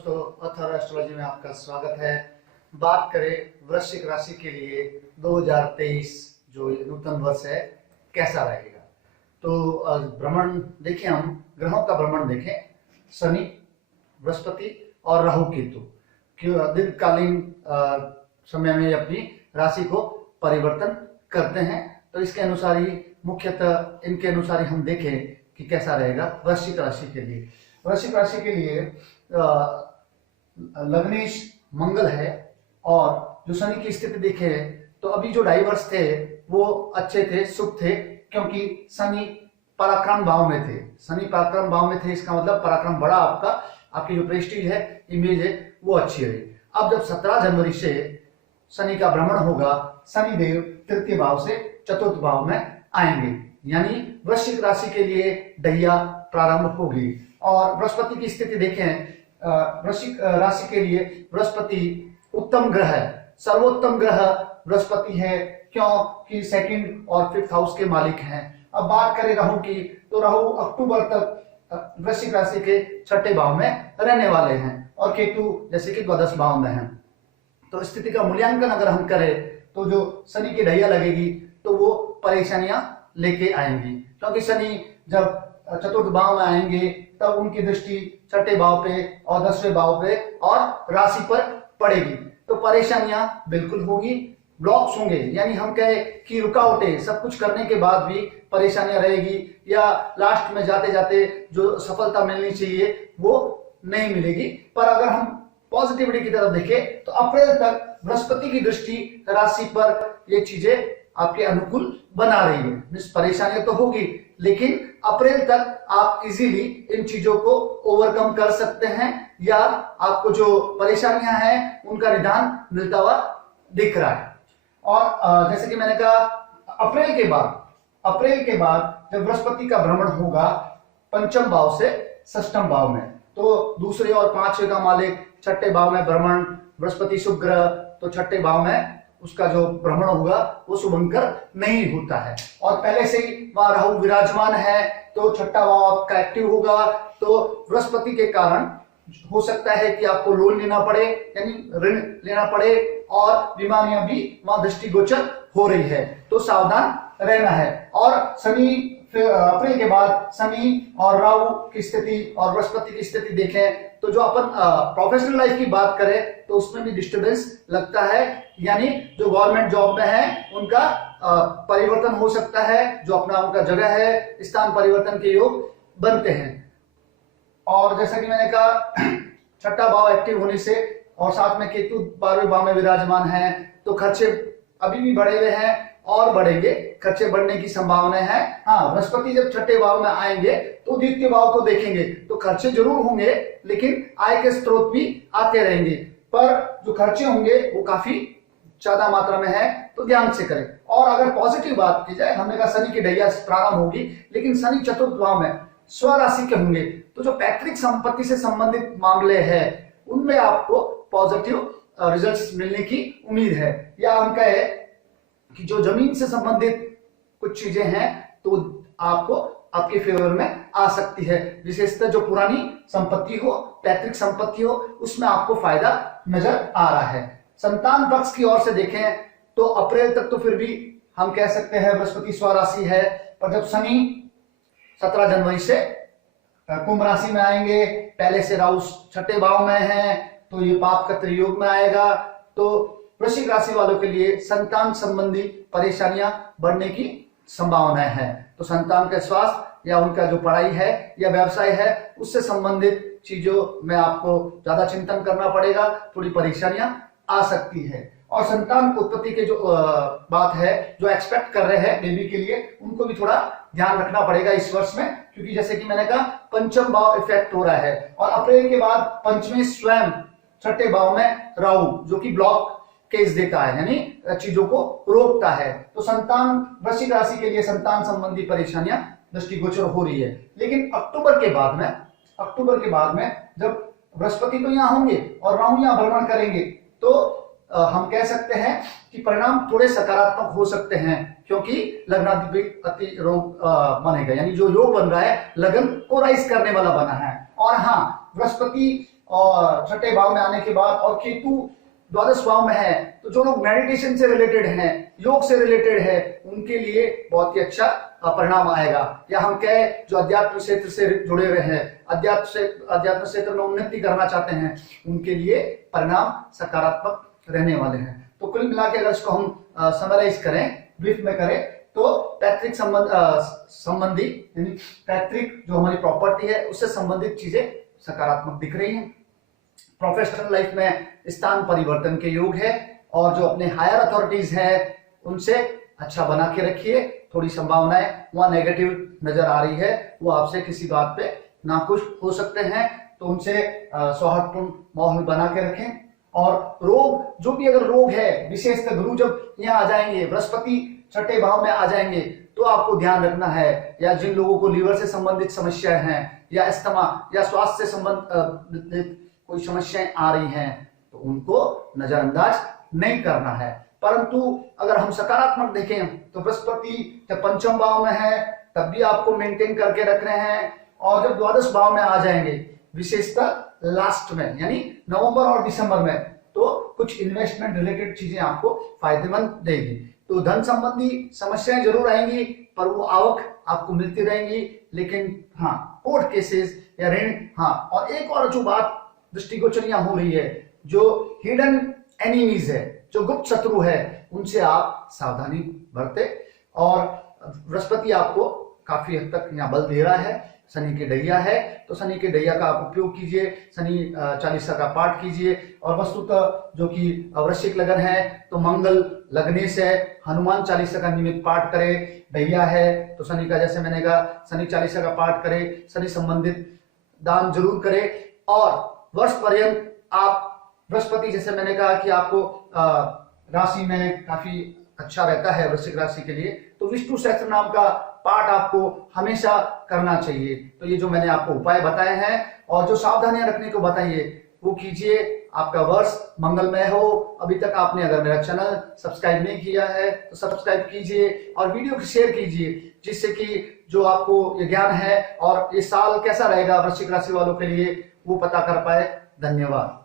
दोस्तों, अथर्व एस्ट्रोलॉजी में आपका स्वागत है। बात करें वृश्चिक राशि के लिए 2023 जो नूतन वर्ष है कैसा रहेगा। तो भ्रमण देखें, हम ग्रहों का भ्रमण देखें। शनि, बृहस्पति और राहु केतु दीर्घकालीन समय में अपनी राशि को परिवर्तन करते हैं। तो इसके अनुसार ही मुख्यतः इनके अनुसार ही हम देखें कि कैसा रहेगा वृश्चिक राशि के लिए। वृश्चिक राशि के लिए लग्नेश मंगल है और जो शनि की स्थिति देखे तो अभी जो डाइवर्स थे वो अच्छे थे, शुभ थे, क्योंकि शनि पराक्रम भाव में थे। शनि पराक्रम भाव में थे, इसका मतलब पराक्रम बड़ा, आपकी जो प्रेस्टीज है, इमेज है, वो अच्छी रही। अब जब 17 जनवरी से शनि का भ्रमण होगा, शनिदेव तृतीय भाव से चतुर्थ भाव में आएंगे, यानी वृश्चिक राशि के लिए ढैया प्रारंभ होगी। और बृहस्पति की स्थिति देखें, वृश्चिक राशि के लिए बृहस्पति उत्तम ग्रह है, सर्वोत्तम ग्रह बृहस्पति है, क्योंकि सेकंड और फिफ्थ हाउस के मालिक हैं। अब बात करें राहु की, तो राहु अक्टूबर तक वृश्चिक राशि के छठे भाव में रहने वाले हैं और केतु जैसे कि द्वादश भाव में है। तो स्थिति का मूल्यांकन अगर हम करें तो जो शनि की ढैया लगेगी तो वो परेशानियां लेके आएंगी, क्योंकि शनि जब चतुर्थ भाव में आएंगे तब उनकी दृष्टि छठे भाव पे और 10वें भाव पे और राशि पर पड़ेगी। तो परेशानियां बिल्कुल होगी, ब्लॉक्स होंगे, यानी हम कहे कि रुकावटें, सब कुछ करने के बाद भी परेशानियां रहेगी, या लास्ट में जाते जाते जो सफलता मिलनी चाहिए वो नहीं मिलेगी। पर अगर हम पॉजिटिविटी की तरफ देखें तो अप्रैल तक बृहस्पति की दृष्टि राशि पर ये चीजें आपके अनुकूल बना रही है। परेशानियां तो होगी, लेकिन अप्रैल तक आप इजीली इन चीजों को ओवरकम कर सकते हैं, या आपको जो परेशानियां हैं उनका निदान मिलता हुआ दिख रहा है। और जैसे कि मैंने कहा, अप्रैल के बाद जब बृहस्पति का भ्रमण होगा पंचम भाव से षष्ठम भाव में, तो दूसरे और पांचवें का मालिक छठे भाव में भ्रमण, बृहस्पति शुभ ग्रह, तो छठे भाव में उसका जो भ्रमण होगा वो शुभंकर नहीं होता है। और पहले से ही वहां राहु विराजमान है, तो छठा भाव आपका एक्टिव होगा। तो बृहस्पति के कारण हो सकता है कि आपको लोन लेना पड़े, यानी ऋण लेना पड़े, और बीमारियां भी वहां दृष्टिगोचर हो रही है, तो सावधान रहना है। और शनि, फिर अप्रैल के बाद शनि और राहु की स्थिति और बृहस्पति की स्थिति देखें तो जो अपन प्रोफेशनल लाइफ की बात करें तो उसमें भी डिस्टर्बेंस लगता है, यानी जो गवर्नमेंट जॉब में है उनका परिवर्तन हो सकता है, जो अपना उनका जगह है, स्थान परिवर्तन के योग बनते हैं। और जैसा कि मैंने कहा, छठा भाव एक्टिव होने से और साथ में केतु 12वें भाव में विराजमान है, तो खर्चे अभी भी बढ़े हुए हैं और बढ़ेंगे, खर्चे बढ़ने की संभावना है। हाँ, बृहस्पति जब छठे भाव में आएंगे तो द्वितीय भाव को देखेंगे तो खर्चे जरूर होंगे, लेकिन आय के स्रोत भी आते रहेंगे। पर जो खर्चे होंगे वो काफी ज्यादा मात्रा में है, तो ध्यान से करें। और अगर पॉजिटिव बात की जाए, हमने कहा शनि की ढैया प्रारंभ होगी, लेकिन शनि चतुर्थ भाव में स्वराशि के होंगे, तो जो पैतृक संपत्ति से संबंधित मामले हैं उनमें आपको पॉजिटिव रिजल्ट्स मिलने की उम्मीद है। या हम कहे कि जो जमीन से संबंधित कुछ चीजें हैं तो आपको आपके फेवर में आ सकती है, विशेषतः जो पुरानी संपत्ति हो, पैतृक संपत्ति हो, उसमें आपको फायदा नजर आ रहा है। संतान पक्ष की ओर से देखें तो अप्रैल तक तो फिर भी हम कह सकते हैं बृहस्पति स्वराशि है, पर जब शनि 17 जनवरी से कुंभ राशि में आएंगे, पहले से राहु छठे भाव में है, तो ये पाप का त्रियोग में आएगा। तो वृश्चिक राशि वालों के लिए संतान संबंधी परेशानियां बढ़ने की संभावना है। तो संतान का स्वास्थ्य या उनका जो पढ़ाई है या व्यवसाय है उससे संबंधित चीजों में आपको ज्यादा चिंतन करना पड़ेगा, थोड़ी परेशानियां आ सकती है। और संतान उत्पत्ति के जो बात है, जो एक्सपेक्ट कर रहे हैं बेबी के लिए, उनको भी थोड़ा ध्यान रखना पड़ेगा इस वर्ष में, क्योंकि जैसे कि मैंने कहा पंचम भाव इफेक्ट हो रहा है। और अप्रैल के बाद पंचमी स्वयं छठे भाव में राहु, जो कि ब्लॉक केस देता है, यानी चीजों को रोकता है। तो संतान, वृश्चिक राशि के लिए संतान संबंधी परेशानियां दृष्टिगोचर हो रही है। लेकिन अक्टूबर के बाद में जब बृहस्पति तो यहाँ होंगे और राहु यहाँ भ्रमण करेंगे, तो हम कह सकते हैं कि परिणाम थोड़े सकारात्मक हो सकते हैं, क्योंकि लग्नाधिपति अति योग बनेगा, यानी जो योग बन रहा है लगन को राइज करने वाला बना है। और हाँ, बृहस्पति और छठे भाव में आने के बाद और केतु द्वादश भाव में है, तो जो लोग मेडिटेशन से रिलेटेड हैं, योग से रिलेटेड है, उनके लिए बहुत ही अच्छा परिणाम आएगा। या हम कहें जो अध्यात्म क्षेत्र से जुड़े हुए हैं, अध्यात्म क्षेत्र में उन्नति करना चाहते हैं, उनके लिए परिणाम सकारात्मक रहने वाले हैं। तो कुल मिला के अगर इसको हम समराइज करें, ब्रीफ में करें, तो पैतृक संबंधी यानी पैतृक जो हमारी प्रॉपर्टी है उससे संबंधित चीजें सकारात्मक दिख रही हैं। प्रोफेशनल लाइफ में स्थान परिवर्तन के योग है, और जो अपने हायर अथॉरिटीज है उनसे अच्छा बना के रखिए। थोड़ी संभावनाएं वहां नेगेटिव नजर आ रही है, वो आपसे किसी बात पे नाखुश हो सकते हैं, तो उनसे सौहार्दपूर्ण माहौल बना के रखें। और रोग, जो भी अगर रोग है, विशेषकर गुरु जब यहाँ आ जाएंगे, बृहस्पति छठे भाव में आ जाएंगे, तो आपको ध्यान रखना है, या जिन लोगों को लीवर से संबंधित समस्याएं हैं, या अस्थमा या स्वास्थ्य से संबंधित कोई समस्याएं आ रही हैं, तो उनको नजरअंदाज नहीं करना है। परंतु अगर हम सकारात्मक देखें तो बृहस्पति जब पंचम भाव में है तब भी आपको मेंटेन करके रख रहे हैं, और जब द्वादश भाव में आ जाएंगे, विशेषतः लास्ट में यानी नवंबर और दिसंबर में, तो कुछ इन्वेस्टमेंट रिलेटेड चीजें आपको फायदेमंद देगी। तो धन संबंधी समस्याएं जरूर आएंगी, पर वो आवक आपको मिलती रहेंगी। लेकिन हाँ, कोर्ट केसेस या ऋण, हाँ, और एक और जो बात दृष्टिगोचर यहाँ हो रही है, जो हिडन एनिमीज है, जो गुप्त शत्रु है, उनसे आप सावधानी बरते। और बृहस्पति आपको काफी हद तक यहाँ बल दे रहा है, शनि की डैया है, तो शनि के डैया का आप उपयोग कीजिए, शनि चालीसा का पाठ कीजिए। और वस्तुतः जो कि वृश्चिक लगन है, तो मंगल लगने से हनुमान चालीसा का नियमित पाठ करें। डैया है तो शनि का, जैसे मैंने कहा, शनि चालीसा का पाठ करें, शनि संबंधित दान जरूर करें। और वर्ष पर्यंत आप बृहस्पति, जैसे मैंने कहा कि आपको राशि में काफी अच्छा रहता है वृश्चिक राशि के लिए, तो विष्णु सहस्त्र नाम का पाठ आपको हमेशा करना चाहिए। तो ये जो मैंने आपको उपाय बताए हैं और जो सावधानियां रखने को बताइए, वो कीजिए। आपका वर्ष मंगलमय हो। अभी तक आपने अगर मेरा चैनल सब्सक्राइब नहीं किया है तो सब्सक्राइब कीजिए और वीडियो को शेयर कीजिए, जिससे कि जो आपको ये ज्ञान है और ये साल कैसा रहेगा वृश्चिक राशि वालों के लिए, वो पता कर पाए। धन्यवाद।